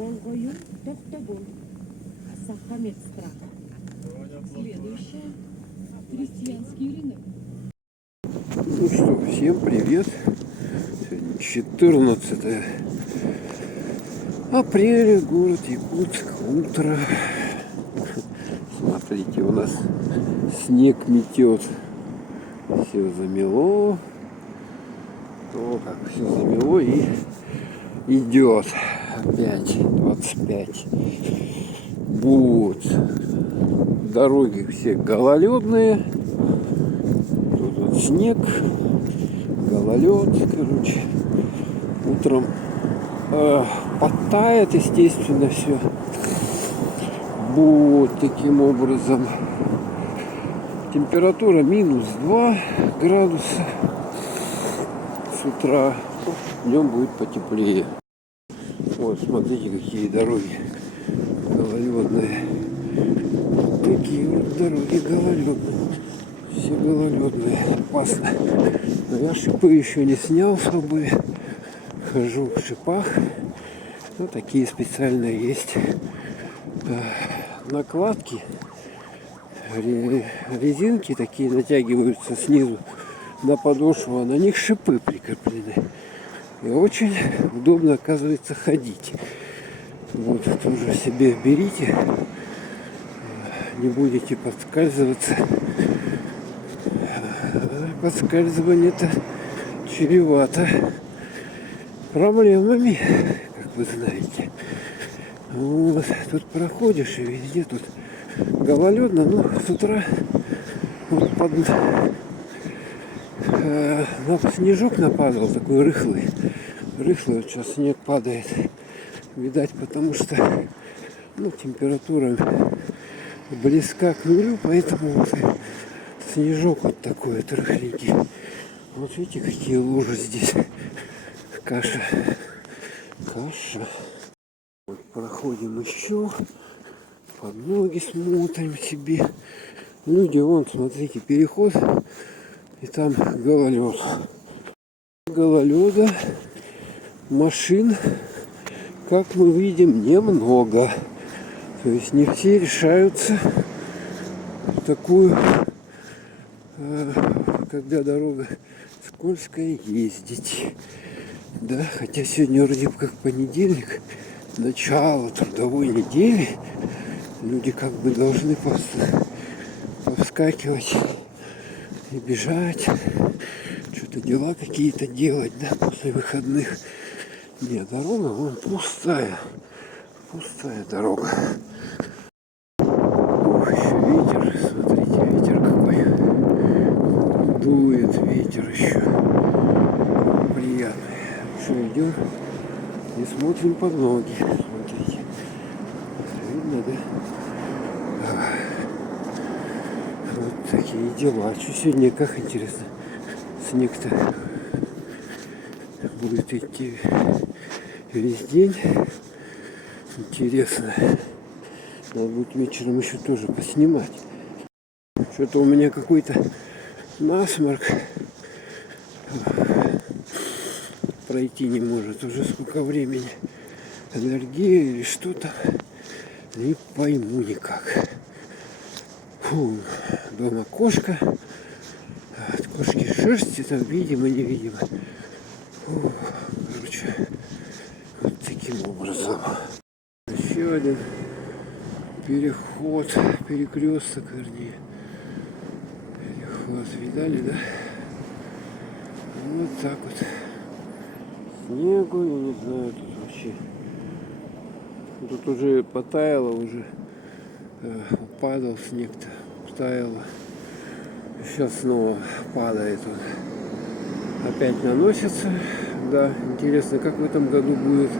Болгою Тохтобун. Сахамедстрах. Следующее. Крестьянский рынок. Ну что, всем привет. Сегодня 14 апреля, город Якутск, утро. Смотрите, у нас снег метет. Все замело. О, как все замело и идет. Опять 25. Вот. Дороги все гололедные. Тут вот снег, гололед, короче. Утром подтает, естественно, все. Вот таким образом. Температура минус 2 градуса с утра. Днем будет потеплее. Вот, смотрите, какие дороги гололедные. Такие вот дороги гололедные. Все гололедные. Опасно. Но я шипы еще не снял с обуви. Хожу в шипах. Ну, такие специальные есть накладки. Резинки такие натягиваются снизу на подошву, а на них шипы прикреплены. И очень удобно, оказывается, ходить. Вот, тоже себе берите. Не будете подскальзываться. Подскальзывание-то чревато проблемами, как вы знаете. Вот, тут проходишь и везде тут гололедно, но с утра вот снежок нападал, такой рыхлый. Рыхлый, вот сейчас снег падает. Видать, потому что температура близка к нулю, поэтому вот снежок вот такой вот рыхленький. Вот видите, какие лужи здесь. Каша. Каша. Вот проходим еще. Под ноги смотрим себе. Люди, вон, смотрите, переход. И там гололед. Гололеда. Машин, как мы видим, немного. То есть не все решаются в такую, когда дорога скользкая, ездить. Да, хотя сегодня вроде как понедельник, начало трудовой недели, люди как бы должны повскакивать и бежать, что-то дела какие-то делать, да, после выходных. Нет, дорога вон пустая. Пустая дорога. Ой, еще ветер, смотрите, ветер какой. Дует ветер еще. Приятный. Что, идем и смотрим под ноги. Смотрите. Видно, да? Вот такие дела. Что сегодня, как интересно, снег-то будет идти весь день. Интересно. Надо будет вечером еще тоже поснимать. Что-то у меня какой-то насморк. Пройти не может уже сколько времени. Аллергия или что-то. Не пойму никак. Фу. Дома кошка. От кошки шерсти там видимо-невидимо. Короче, вот таким образом. Еще один переход, перекресток, вернее. Переход, видали, да? Вот так вот. Снегу, я не знаю, тут вообще. Тут уже потаяло, уже падал снег-то, таяло. Сейчас снова падает он. Опять наносится. Да, интересно, как в этом году будет.